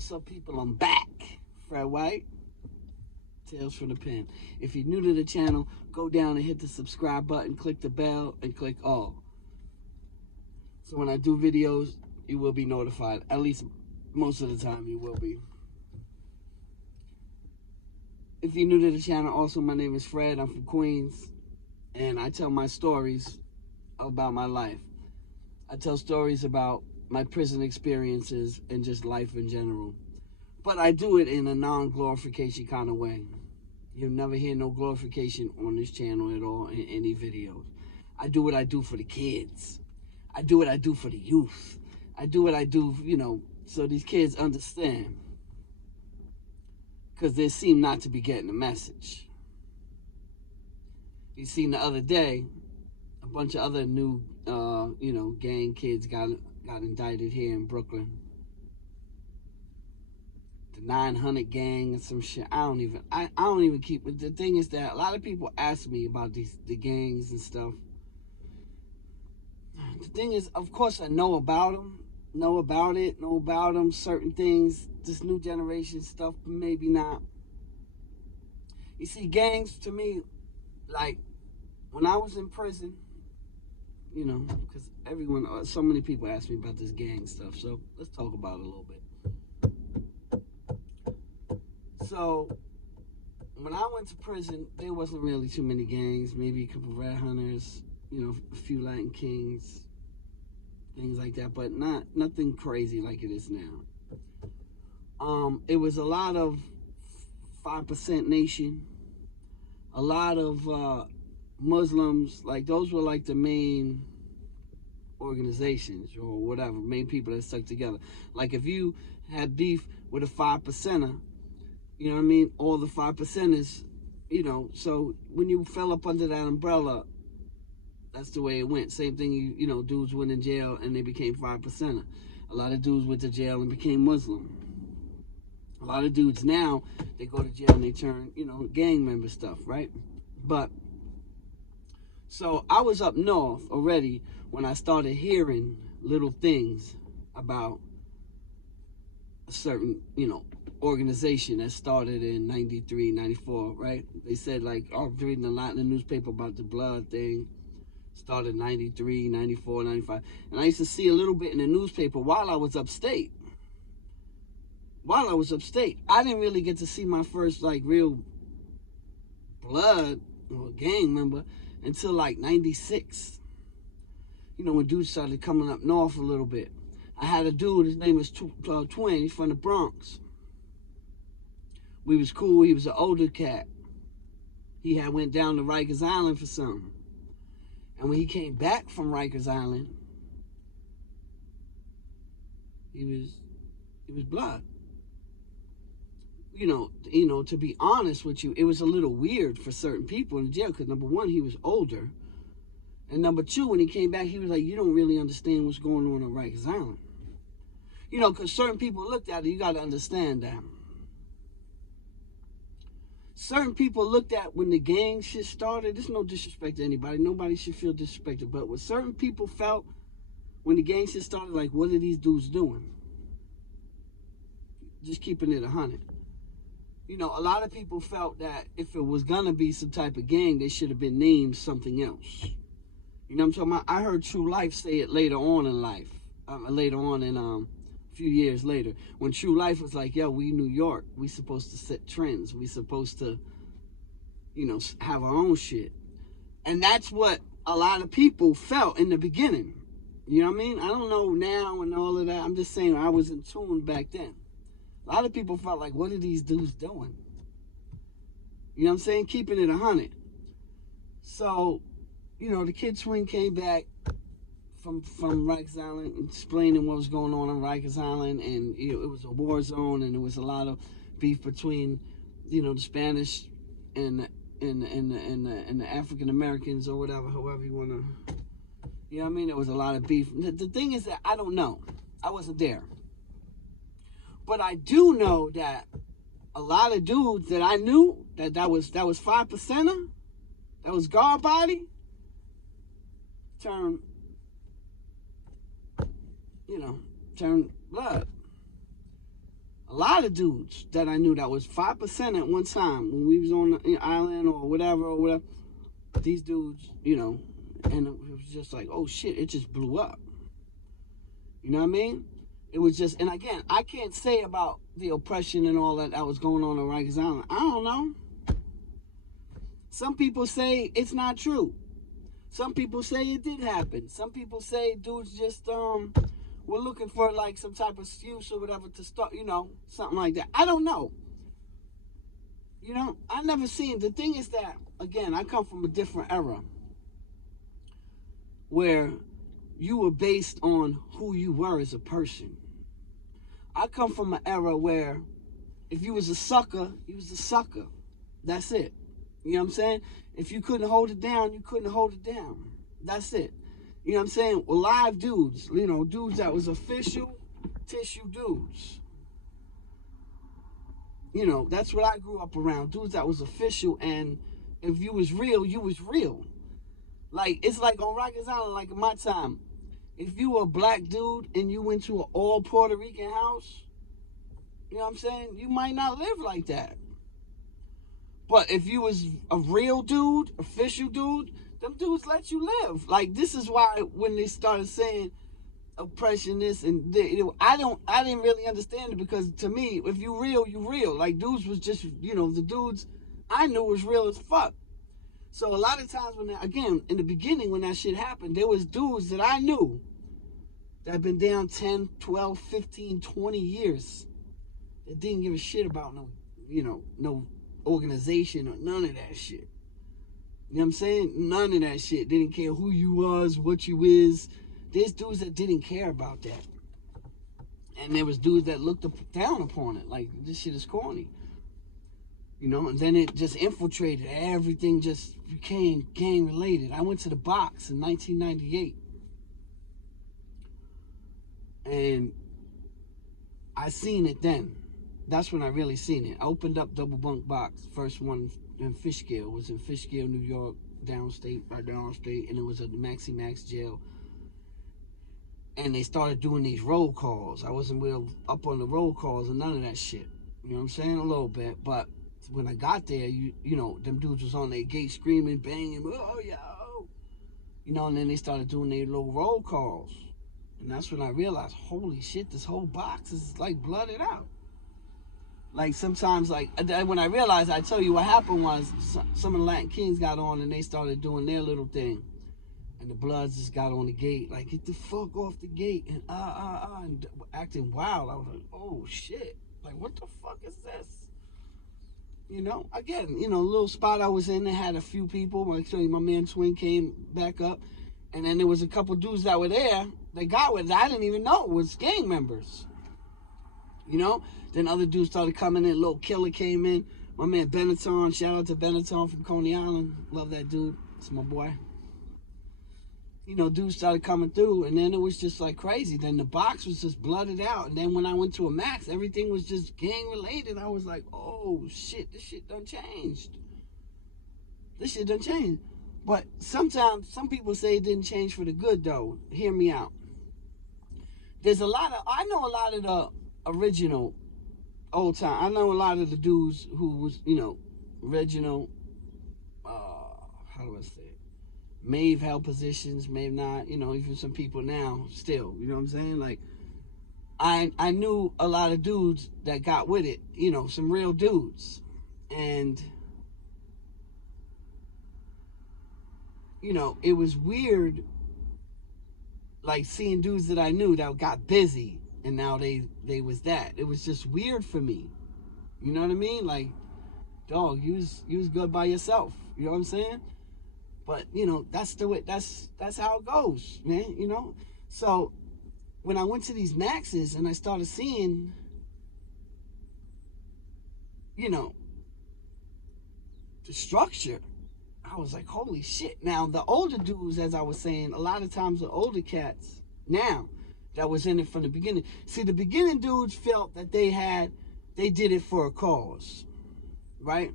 What's up, people? I'm back. Fred White, Tales from the Pen. If you're new to the channel, go down and hit the subscribe button, click the bell, and click all. So when I do videos, you will be notified. At least most of the time, you will be. If you're new to the channel, also, my name is Fred. I'm from Queens, and I tell my stories about my life. I tell stories about my prison experiences and just life in general. But I do it in a non-glorification kind of way. You'll never hear no glorification on this channel at all in any videos. I do what I do for the kids. I do what I do for the youth. I do what I do, so these kids understand. Because they seem not to be getting the message. You seen the other day, a bunch of other new, gang kids got indicted here in Brooklyn. The 900 gang and some shit. I don't even keep it. The thing is that a lot of people ask me about the gangs and stuff. The thing is, of course, I know about them, know about them, certain things, this new generation stuff, maybe not. You see, gangs, to me, like, when I was in prison, because so many people ask me about this gang stuff, so let's talk about it a little bit. So, when I went to prison, there wasn't really too many gangs, maybe a couple of Red Hunters, a few Latin Kings, things like that, but nothing crazy like it is now. It was a lot of 5% Nation, a lot of Muslims, like those were like the main organizations or whatever, main people that stuck together. Like if you had beef with a 5%er, you know what I mean? All the 5%ers, so when you fell up under that umbrella, that's the way it went. Same thing, dudes went in jail and they became 5%er. A lot of dudes went to jail and became Muslim. A lot of dudes now, they go to jail and they turn, gang member stuff, right? But, so I was up north already when I started hearing little things about a certain, organization that started in 93, 94, right? They said, like, I was reading a lot in the newspaper about the blood thing. Started 93, 94, 95. And I used to see a little bit in the newspaper while I was upstate. I didn't really get to see my first, like, real blood or gang member until, like, 96. When dudes started coming up north a little bit. I had a dude, his name is Twin, he's from the Bronx. We was cool, he was an older cat. He had went down to Rikers Island for something. And when he came back from Rikers Island, he was blood. To be honest with you, it was a little weird for certain people in the jail because, number one, he was older. And number two, when he came back, he was like, you don't really understand what's going on Rikers Island. Because certain people looked at it, you got to understand that. Certain people looked at when the gang shit started, there's no disrespect to anybody. Nobody should feel disrespected. But what certain people felt when the gang shit started, like, what are these dudes doing? Just keeping it 100. A lot of people felt that if it was going to be some type of gang, they should have been named something else. You know what I'm talking about? I heard True Life say it later on in life. A few years later. When True Life was like, yo, we New York. We supposed to set trends. We supposed to, have our own shit. And that's what a lot of people felt in the beginning. You know what I mean? I don't know now and all of that. I'm just saying I was in tune back then. A lot of people felt like, what are these dudes doing? You know what I'm saying? Keeping it 100. So, the Kid Swing came back from Rikers Island, explaining what was going on Rikers Island, and it was a war zone, and there was a lot of beef between, the Spanish and the African Americans or whatever, however you wanna, what I mean? There was a lot of beef. The thing is that I don't know. I wasn't there. But I do know that a lot of dudes that I knew that was 5%er, that was guard body, turned blood. A lot of dudes that I knew that was 5% at one time when we was on the island or whatever. These dudes, and it was just like, oh shit, it just blew up. You know what I mean? It was just, and again, I can't say about the oppression and all that was going on Rikers Island. I don't know. Some people say it's not true. Some people say it did happen. Some people say dudes just were looking for like some type of excuse or whatever to start, something like that. I don't know. I never seen. The thing is that, again, I come from a different era where you were based on who you were as a person. I come from an era where if you was a sucker, you was a sucker. That's it. You know what I'm saying? If you couldn't hold it down, you couldn't hold it down. That's it. You know what I'm saying? Well, live dudes, dudes that was official tissue dudes. That's what I grew up around. Dudes that was official, and if you was real, you was real. Like, it's like on Rikers Island, like in my time, if you were a black dude and you went to an all Puerto Rican house, you know what I'm saying? You might not live like that. But if you was a real dude, official dude, them dudes let you live. Like, this is why when they started saying oppression this and I didn't really understand it, because to me, if you real, you real. Like, dudes was just, the dudes I knew was real as fuck. So a lot of times again, in the beginning when that shit happened, there was dudes that I knew that had been down 10, 12, 15, 20 years that didn't give a shit about no organization or none of that shit. You know what I'm saying? None of that shit. Didn't care who you was, what you is. There's dudes that didn't care about that. And there was dudes that looked down upon it. Like, this shit is corny. And then it just infiltrated. Everything just became gang related. I went to the box in 1998. And I seen it then. That's when I really seen it. I opened up Double Bunk Box. First one in Fishkill. It was in Fishkill, New York, downstate, and it was at the Maxi Max jail. And they started doing these roll calls. I wasn't real up on the roll calls and none of that shit. You know what I'm saying? A little bit. But when I got there, them dudes was on their gate screaming, banging, oh, yo. And then they started doing their little roll calls. And that's when I realized, holy shit, this whole box is like blooded out. Like, sometimes, like, when I realized, I tell you what happened was some of the Latin Kings got on and they started doing their little thing. And the Bloods just got on the gate, like, get the fuck off the gate, and and acting wild. I was like, oh shit, like, what the fuck is this? Again, a little spot I was in, they had a few people. Like, so my man Twin came back up, and then there was a couple dudes that were there. They got with it. I didn't even know it was gang members. Then other dudes started coming in. Little Killer came in. My man Benetton, shout out to Benetton from Coney Island. Love that dude. It's my boy. Dudes started coming through, and then it was just like crazy. Then the box was just blooded out, and then when I went to a Max, everything was just gang related. I was like, oh shit, this shit done changed. This shit done changed. But sometimes, some people say it didn't change for the good, though. Hear me out. I know a lot of the original old time. I know a lot of the dudes who was, original, how do I say it? May have held positions, may have not, even some people now still, you know what I'm saying? Like, I knew a lot of dudes that got with it, some real dudes. And, it was weird, like, seeing dudes that I knew that got busy and now they was that. It was just weird for me. You know what I mean? Like, dog, you was good by yourself. You know what I'm saying? But, that's the way, that's how it goes, man, So, when I went to these Maxes and I started seeing, the structure, I was like, holy shit. Now, the older dudes, as I was saying, a lot of times the older cats now that was in it from the beginning. See, the beginning dudes felt that they did it for a cause, right?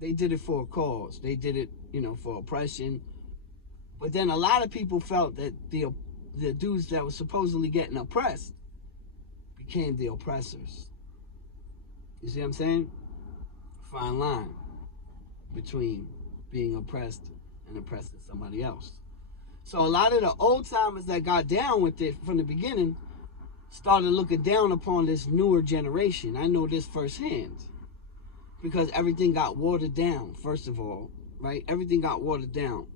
They did it for a cause. They did it, for oppression. But then a lot of people felt that the dudes that were supposedly getting oppressed became the oppressors. You see what I'm saying? Fine line between being oppressed and oppressing somebody else. So a lot of the old timers that got down with it from the beginning started looking down upon this newer generation. I know this firsthand because everything got watered down, first of all, right? Everything got watered down.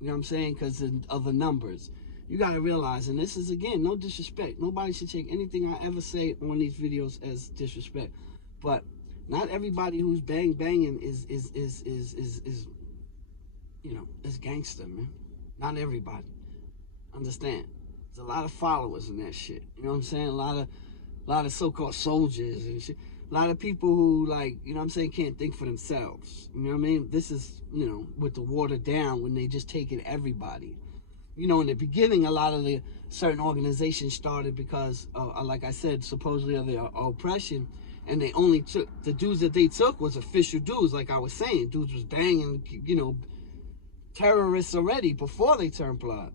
You know what I'm saying? Because of the numbers. You got to realize, and this is, again, no disrespect. Nobody should take anything I ever say on these videos as disrespect. But not everybody who's banging is you know, is gangster, man. Not everybody. Understand? There's a lot of followers in that shit. You know what I'm saying? A lot of so-called soldiers and shit. A lot of people who, like, you know what I'm saying, can't think for themselves. You know what I mean? This is, you know, with the watered down when they just taking everybody. You know, in the beginning, a lot of the certain organizations started because, like I said, supposedly of the oppression, and they only took, the dudes that they took was official dudes, like I was saying. Dudes was banging, you know, terrorists already before they turned blood.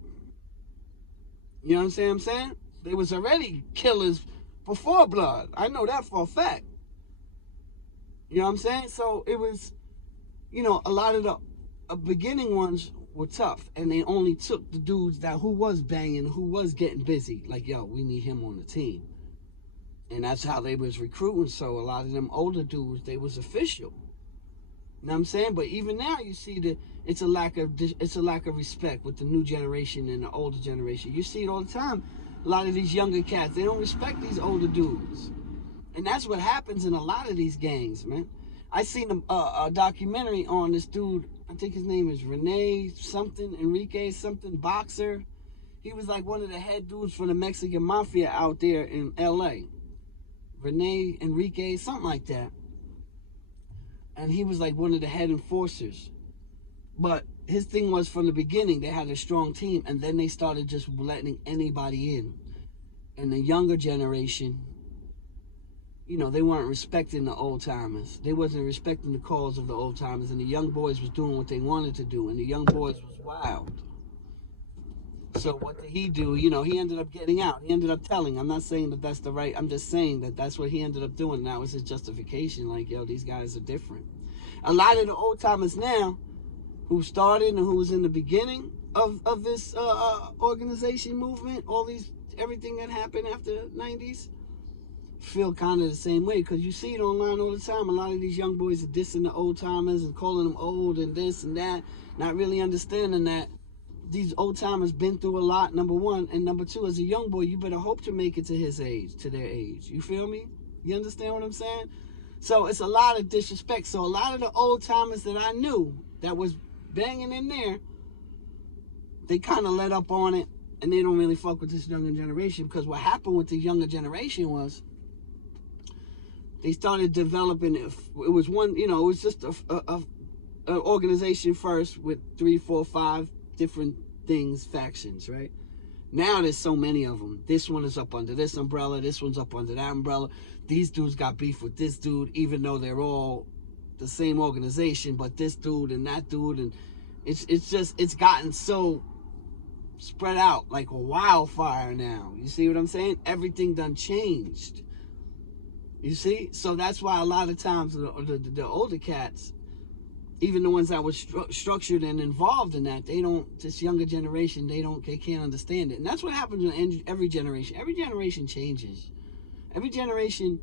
You know what I'm saying? They was already killers before blood. I know that for a fact. You know what I'm saying? So it was, you know, a lot of the beginning ones were tough, and they only took the dudes that who was banging, who was getting busy. Like, yo, we need him on the team, and that's how they was recruiting. So a lot of them older dudes, they was official. You know what I'm saying? But even now, you see that it's a lack of respect with the new generation and the older generation. You see it all the time. A lot of these younger cats, they don't respect these older dudes. And that's what happens in a lot of these gangs, man. I seen a documentary on this dude. I think his name is Enrique something, boxer. He was like one of the head dudes for the Mexican mafia out there in L.A. Enrique, something like that. And he was like one of the head enforcers. But his thing was, from the beginning, they had a strong team, and then they started just letting anybody in. And the younger generation, you know, they weren't respecting the old timers. They wasn't respecting the calls of the old timers, and the young boys was doing what they wanted to do, and the young boys was wild. So what did he do? You know, he ended up getting out. He ended up telling. I'm not saying that that's the right. I'm just saying that that's what he ended up doing. And that was his justification. Like, yo, these guys are different. A lot of the old timers now, who started and who was in the beginning of this organization movement, everything that happened after the 90s, feel kind of the same way, because you see it online all the time. A lot of these young boys are dissing the old timers and calling them old and this and that, not really understanding that these old timers been through a lot, number one, and number two, as a young boy, you better hope to make it to his age, to their age. You feel me? You understand what I'm saying? So it's a lot of disrespect. So a lot of the old timers that I knew that was banging in there, they kind of let up on it, and they don't really fuck with this younger generation, because what happened with the younger generation was they started developing it. It was one, you know, it was just an organization first with 3, 4, 5 different things, factions, right? Now there's so many of them. This one is up under this umbrella. This one's up under that umbrella. These dudes got beef with this dude, even though they're all the same organization, but this dude and that dude, and it's gotten so spread out like a wildfire now. You see what I'm saying? Everything done changed. You see? So that's why a lot of times the older cats, even the ones that were structured and involved in that, this younger generation, they can't understand it. And that's what happens in every generation. Every generation changes. Every generation,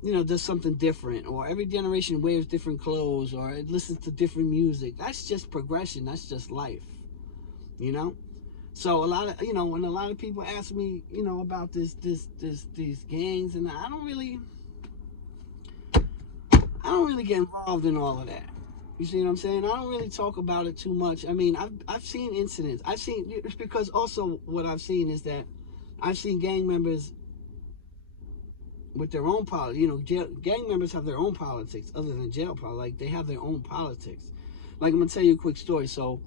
you know, does something different, or every generation wears different clothes, or it listens to different music. That's just progression. That's just life, you know? So a lot of, you know, when a lot of people ask me, you know, about these gangs, and I don't really get involved in all of that. You see what I'm saying? I don't really talk about it too much. I mean, I've seen incidents. It's because also what I've seen is that I've seen gang members with their own politics. You know, gang members have their own politics other than jail politics. Like, they have their own politics. Like, I'm going to tell you a quick story. So,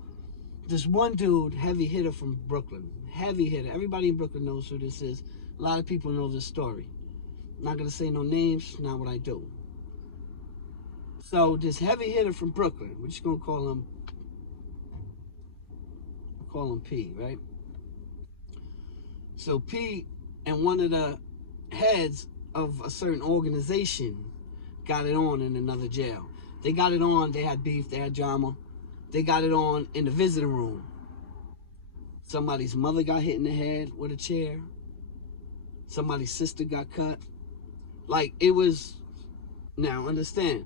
this one dude, heavy hitter from Brooklyn. Heavy hitter. Everybody in Brooklyn knows who this is. A lot of people know this story. I'm not going to say no names. Not what I do. So, this heavy hitter from Brooklyn, we're just going to call him P, right? So, P and one of the heads of a certain organization got it on in another jail. They got it on, they had beef, they had drama. They got it on in the visiting room. Somebody's mother got hit in the head with a chair. Somebody's sister got cut. Like, it was, now understand,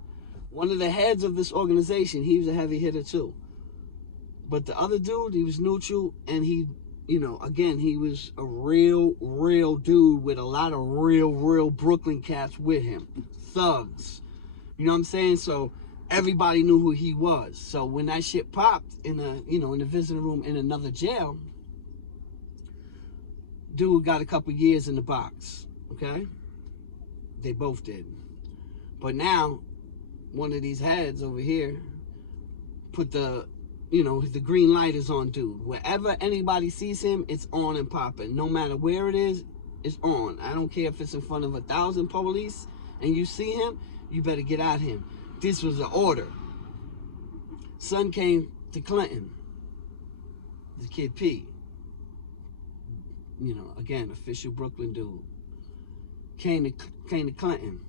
one of the heads of this organization, he was a heavy hitter too. But the other dude, he was neutral, and he, you know, again, he was a real dude with a lot of real Brooklyn cats with him. Thugs. You know what I'm saying? So everybody knew who he was. So when that shit popped in the visiting room in another jail, dude got a couple years in the box. Okay? They both did. But now, one of these heads over here put the green light is on dude. Wherever anybody sees him, it's on and popping. No matter where it is, it's on. I don't care if it's in front of 1,000 police and you see him, you better get at him. This was an order. Son came to Clinton. The kid P. You know, again, official Brooklyn dude. Came to Clinton.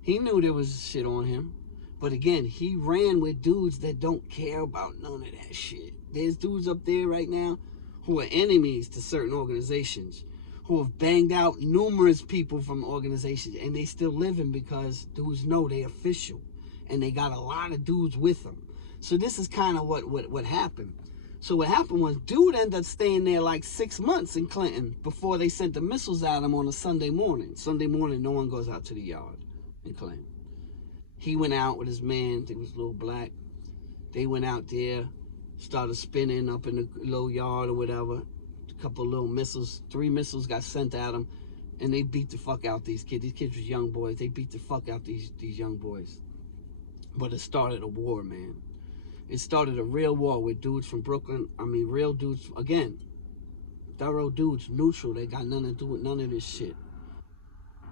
He knew there was shit on him. But again, he ran with dudes that don't care about none of that shit. There's dudes up there right now who are enemies to certain organizations, who have banged out numerous people from organizations, and they still living because dudes know they official, and they got a lot of dudes with them. So this is kind of what happened. So what happened was, dude ended up staying there like 6 months in Clinton before they sent the missiles at him on a Sunday morning. Sunday morning, no one goes out to the yard in Clinton. He went out with his man, I think it was Little Black. They went out there, started spinning up in the little yard or whatever. A couple of little missiles, 3 missiles got sent at them, and they beat the fuck out these kids. These kids were young boys. They beat the fuck out these young boys. But it started a war, man. It started a real war with dudes from Brooklyn. I mean, real dudes, again, thorough dudes, neutral. They got nothing to do with none of this shit.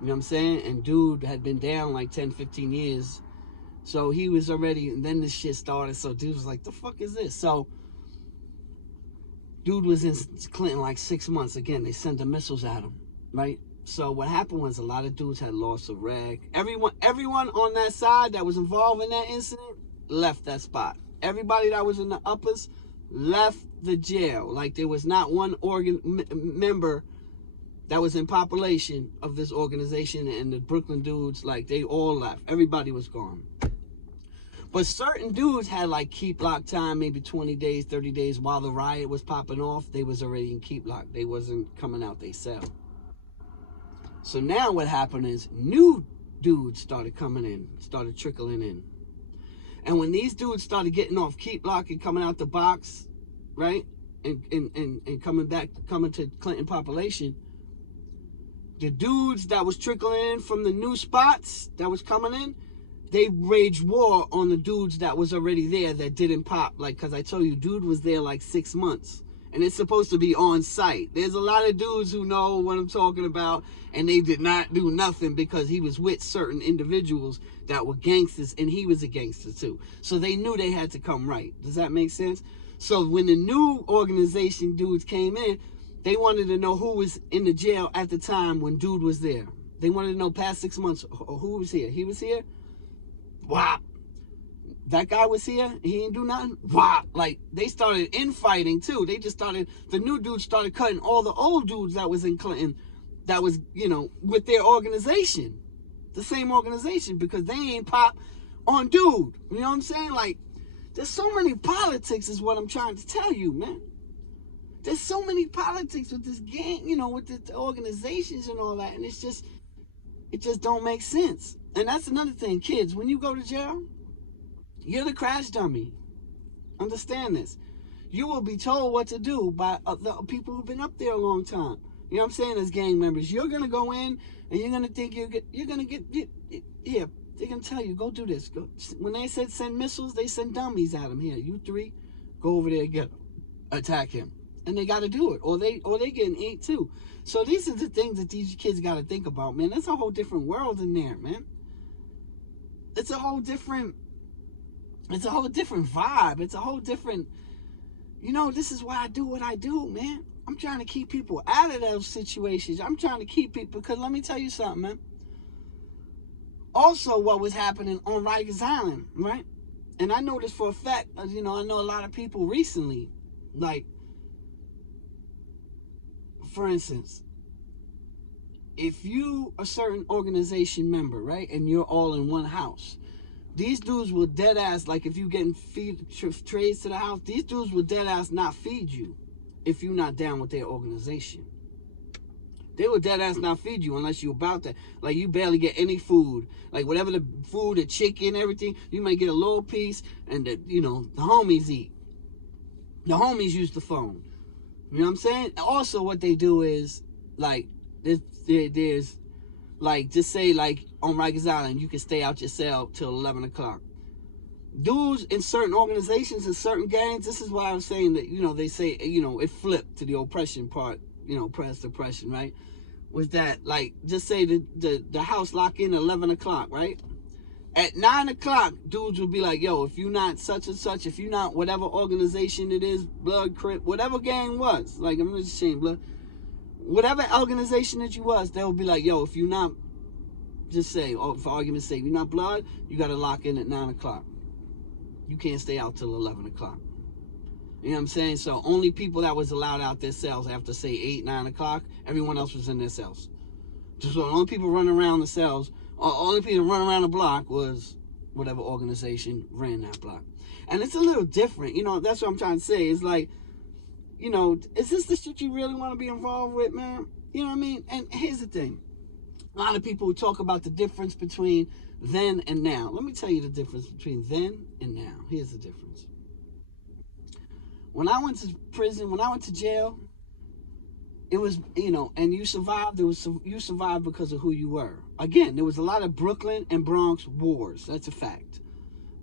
You know what I'm saying? And dude had been down like 10, 15 years. So he was already, and then this shit started. So dude was like, the fuck is this? So dude was in Clinton like 6 months. Again, they sent the missiles at him, right? So what happened was a lot of dudes had lost a rag. Everyone on that side that was involved in that incident left that spot. Everybody that was in the uppers left the jail. Like, there was not one member that was in population of this organization, and the Brooklyn dudes, like, they all left. Everybody was gone. But certain dudes had like keep lock time, maybe 20 days, 30 days while the riot was popping off. They was already in keep lock. They wasn't coming out they cell. So now what happened is new dudes started coming in, started trickling in. And when these dudes started getting off keep lock and coming out the box, right? And coming to Clinton population, the dudes that was trickling in from the new spots that was coming in, they waged war on the dudes that was already there that didn't pop. Like, because I told you, dude was there like 6 months. And it's supposed to be on site. There's a lot of dudes who know what I'm talking about, and they did not do nothing because he was with certain individuals that were gangsters, and he was a gangster too. So they knew they had to come right. Does that make sense? So when the new organization dudes came in, they wanted to know who was in the jail at the time when dude was there. They wanted to know past 6 months, who was here. He was here? Wow. That guy was here, he didn't do nothing. Wow. Like, they started infighting too. They just started, the new dudes started cutting all the old dudes that was in Clinton, that was, you know, with their organization. The same organization, because they ain't pop on dude. You know what I'm saying? Like, there's so many politics is what I'm trying to tell you, man. There's so many politics with this gang, you know, with the organizations and all that. And it just don't make sense. And that's another thing, kids, when you go to jail, you're the crash dummy. Understand this. You will be told what to do by the people who've been up there a long time. You know what I'm saying? As gang members, you're going to go in and you're going to think you're going to get, here, they're going to tell you, go do this. Go. When they said send missiles, they send dummies at him. Here, you 3, go over there and get him. Attack him. And they got to do it, or they getting ate too. So these are the things that these kids got to think about, man. There's a whole different world in there, man. It's a whole different vibe. It's a whole different, you know, this is why I do what I do, man. I'm trying to keep people out of those situations. I'm trying to keep people, because let me tell you something, man. Also, what was happening on Rikers Island, right? And I know this for a fact, I know a lot of people recently, like, for instance, if you a certain organization member, right, and you're all in one house, these dudes will dead ass, like if you getting trades to the house, these dudes will dead ass not feed you if you're not down with their organization. They will dead ass not feed you unless you're about that. Like, you barely get any food. Like, whatever the food, the chicken, everything, you might get a little piece, and the homies eat. The homies use the phone. You know what I'm saying? Also, what they do is, like, there's like, just say, like, on Rikers Island, you can stay out your cell till 11 o'clock. Dudes in certain organizations and certain gangs, this is why I'm saying that, they say, it flipped to the oppression part, oppressed, oppression, right? Was that, like, just say the house lock in at 11 o'clock, right? At 9 o'clock, dudes would be like, yo, if you're not such and such, if you're not whatever organization it is, Blood, Crip, whatever gang was, like, I'm just saying, Blood, whatever organization that you was, they would be like, yo, if you're not, just say, for argument's sake, you're not Blood, you got to lock in at 9 o'clock. You can't stay out till 11 o'clock. You know what I'm saying? So only people that was allowed out their cells after, say, 8, 9 o'clock, everyone else was in their cells. So the only people running around the cells, or only people running around the block was whatever organization ran that block. And it's a little different. That's what I'm trying to say. It's like, is this the shit you really want to be involved with, man? You know what I mean? And here's the thing. A lot of people talk about the difference between then and now. Let me tell you the difference between then and now. Here's the difference. When I went to prison, when I went to jail, it was, and you survived. You survived because of who you were. Again, there was a lot of Brooklyn and Bronx wars. That's a fact.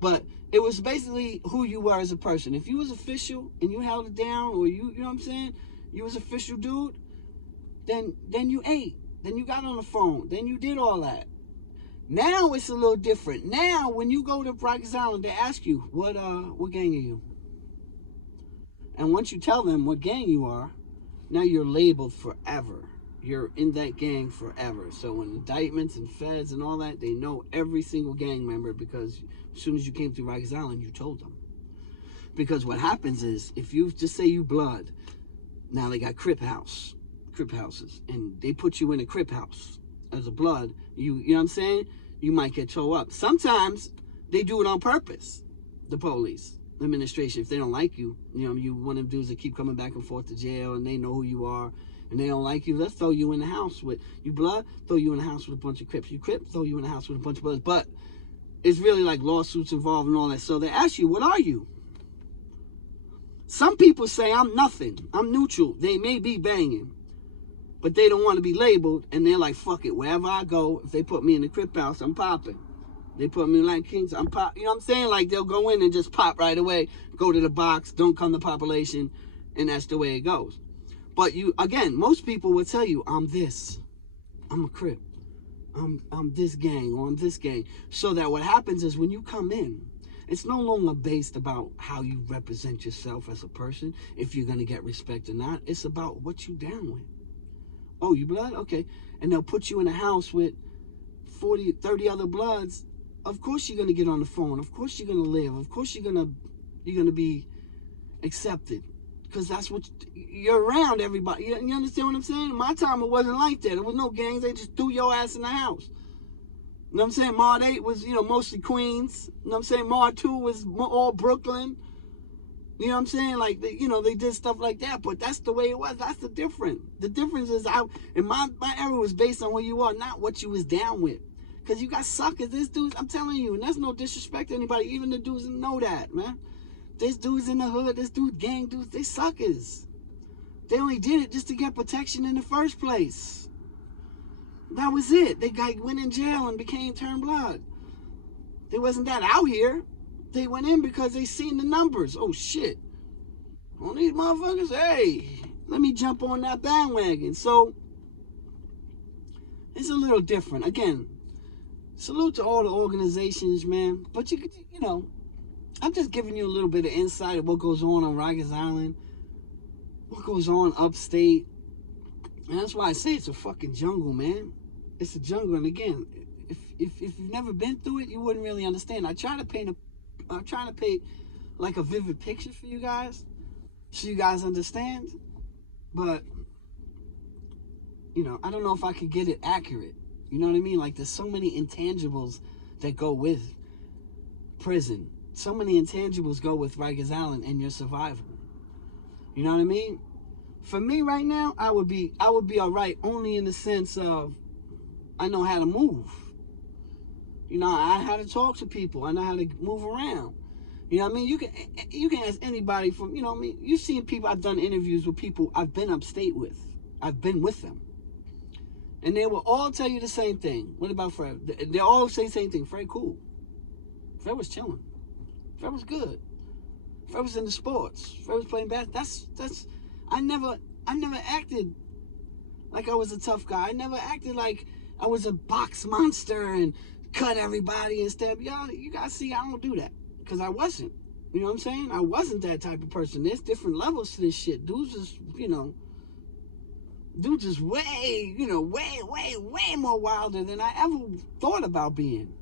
But it was basically who you were as a person. If you was official and you held it down, or you know what I'm saying, you was official dude, then you ate. Then you got on the phone. Then you did all that. Now it's a little different. Now when you go to Rikers Island, they ask you, what gang are you? And once you tell them what gang you are, now you're labeled forever. You're in that gang forever. So when indictments and feds and all that, they know every single gang member, because as soon as you came through Rikers Island, you told them. Because what happens is, if you just say you Blood, now they got Crip houses, and they put you in a Crip house as a Blood, you know what I'm saying? You might get towed up. Sometimes they do it on purpose, the police, the administration. If they don't like you, you one of them dudes that keep coming back and forth to jail, and they know who you are, and they don't like you, let's throw you in the house with, you Blood, throw you in the house with a bunch of Crips. You Crip, throw you in the house with a bunch of Bloods. But it's really like lawsuits involved and all that. So they ask you, what are you? Some people say, I'm nothing. I'm neutral. They may be banging, but they don't want to be labeled, and they're like, fuck it. Wherever I go, if they put me in the Crip house, I'm popping. They put me in Latin Kings, I'm pop. You know what I'm saying? Like, they'll go in and just pop right away, go to the box, don't come to population, and that's the way it goes. But again, most people will tell you, I'm this. I'm a Crip. I'm this gang, or I'm this gang. So that what happens is, when you come in, it's no longer based about how you represent yourself as a person, if you're going to get respect or not. It's about what you down with. Oh, you Blood? Okay. And they'll put you in a house with 40, 30 other Bloods. Of course you're going to get on the phone. Of course you're going to live. Of course you're going to be accepted. Because that's what you're around everybody. You understand what I'm saying? In my time, it wasn't like that. There was no gangs. They just threw your ass in the house. You know what I'm saying? Mod 8 was, mostly Queens. You know what I'm saying? Mod 2 was all Brooklyn. You know what I'm saying? Like, they did stuff like that, but that's the way it was. That's the difference. The difference is, in my era was based on who you are, not what you was down with. Because you got suckers. This dudes, I'm telling you, and that's no disrespect to anybody. Even the dudes know that, man. There's dudes in the hood, this dude, gang dudes, they suckers. They only did it just to get protection in the first place. That was it. They went in jail and became turned Blood. They wasn't that out here. They went in because they seen the numbers. Oh, shit. All these motherfuckers, hey, let me jump on that bandwagon. So, it's a little different. Again, salute to all the organizations, man. But, I'm just giving you a little bit of insight of what goes on Rikers Island. what goes on upstate. And that's why I say it's a fucking jungle, man. It's a jungle. And again, if you've never been through it, you wouldn't really understand. I'm trying to paint like a vivid picture for you guys, so you guys understand. But I don't know if I could get it accurate. You know what I mean? Like, there's so many intangibles that go with prison. So many intangibles go with Rikers Island and your survival. You know what I mean? For me right now, I would be all right only in the sense of I know how to move. I know how to talk to people. I know how to move around. You know what I mean? You can ask anybody from, you've seen people, I've done interviews with people I've been upstate with. I've been with them. And they will all tell you the same thing. What about Fred? They all say the same thing. Fred cool. Fred was chilling. Fred was good. Fred was into sports. Fred was playing basketball. That's I never acted like I was a tough guy. I never acted like I was a box monster and cut everybody and stab. Y'all, you guys see, I don't do that. Because I wasn't. You know what I'm saying? I wasn't that type of person. There's different levels to this shit. Dudes just, way more wilder than I ever thought about being.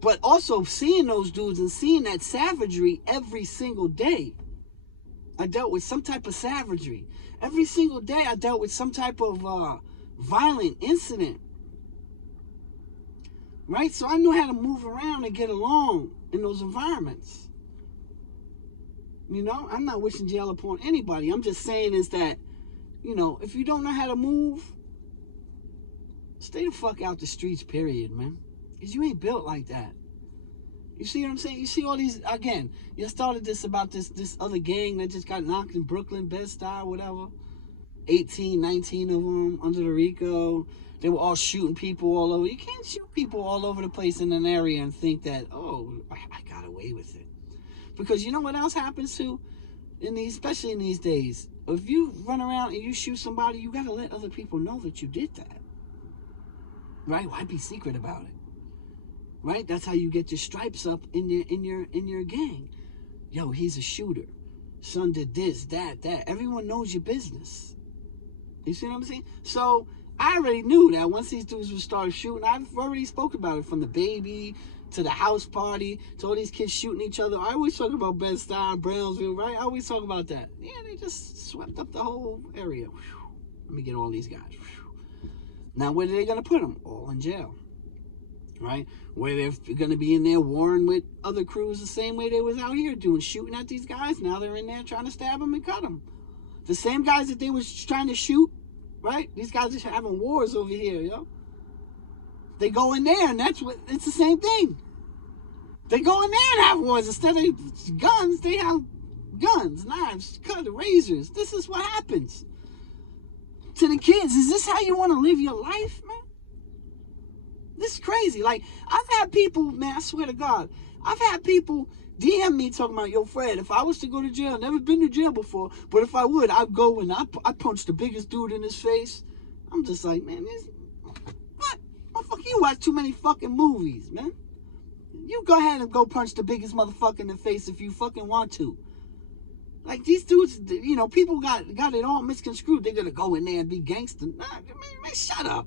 But also seeing those dudes and seeing that savagery every single day. I dealt with some type of savagery. Every single day I dealt with some type of violent incident. Right? So I knew how to move around and get along in those environments. I'm not wishing jail upon anybody. I'm just saying is that, if you don't know how to move, stay the fuck out the streets, period, man. Because you ain't built like that. You see what I'm saying? You see all these, again, you started this about this other gang that just got knocked in Brooklyn, Bed-Stuy, whatever. 18, 19 of them under the RICO. They were all shooting people all over. You can't shoot people all over the place in an area and think that, oh, I got away with it. Because you know what else happens too? Especially in these days, if you run around and you shoot somebody, you gotta let other people know that you did that. Right? Why be secret about it? Right? That's how you get your stripes up in your gang. Yo, he's a shooter. Son did this, that. Everyone knows your business. You see what I'm saying? So I already knew that once these dudes would start shooting, I've already spoke about it, from the baby to the house party to all these kids shooting each other. I always talk about Bed-Stuy, Brownsville, right? I always talk about that. Yeah, they just swept up the whole area. Let me get all these guys. Now, where are they going to put them? All in jail. Right? Where they're going to be in there warring with other crews the same way they was out here doing, shooting at these guys. Now they're in there trying to stab them and cut them. The same guys that they was trying to shoot, right? These guys are having wars over here, yo. They go in there and it's the same thing. They go in there and have wars. Instead of guns, they have guns, knives, cutter, razors. This is what happens to the kids. Is this how you want to live your life, man? This is crazy. Like, I've had people, man, I swear to God, I've had people DM me talking about, yo, Fred, if I was to go to jail, I've never been to jail before, but if I would, I'd go and I punch the biggest dude in his face. I'm just like, man, what? Motherfucker, you watch too many fucking movies, man. You go ahead and go punch the biggest motherfucker in the face if you fucking want to. Like, these dudes, people got it all misconstrued. They're gonna go in there and be gangster. Nah, man, shut up.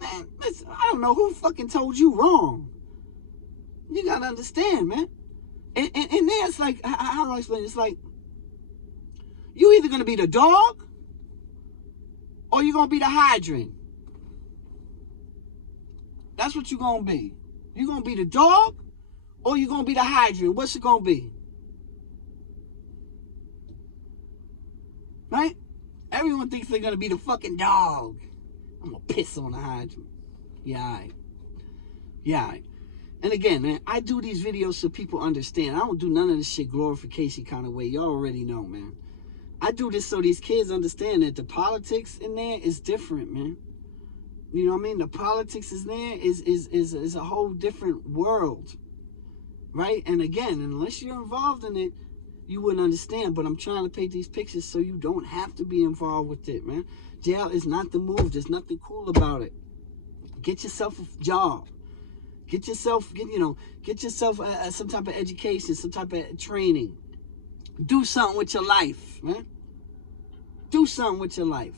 Man, listen, I don't know who fucking told you wrong. You gotta understand, man. And then it's like, how do I explain it? It's like, you either gonna be the dog or you're gonna be the hydrant. That's what you're gonna be. You're gonna be the dog or you're gonna be the hydrant. What's it gonna be? Right? Everyone thinks they're gonna be the fucking dog. I'm gonna piss on the hydrant. Yeah, all right. Yeah, all right. And again, man, I do these videos so people understand. I don't do none of this shit glorification kind of way. Y'all already know, man. I do this so these kids understand that the politics in there is different, man. You know what I mean? The politics is there is a whole different world, right? And again, unless you're involved in it, you wouldn't understand. But I'm trying to paint these pictures so you don't have to be involved with it, man. Jail is not the move. There's nothing cool about it. Get yourself a job. Get yourself some type of education, some type of training. Do something with your life, man. Do something with your life.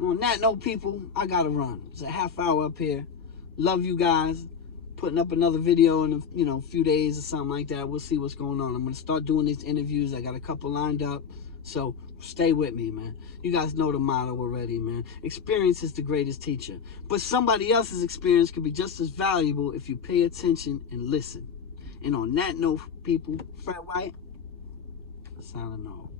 On that note, people, I gotta run. It's a half hour up here. Love you guys. Putting up another video in a few days or something like that. We'll see what's going on. I'm gonna start doing these interviews. I got a couple lined up, so stay with me, man. You guys know the motto already, man. Experience is the greatest teacher, but somebody else's experience could be just as valuable if you pay attention and listen. And on that note, people, Fred White, signing off.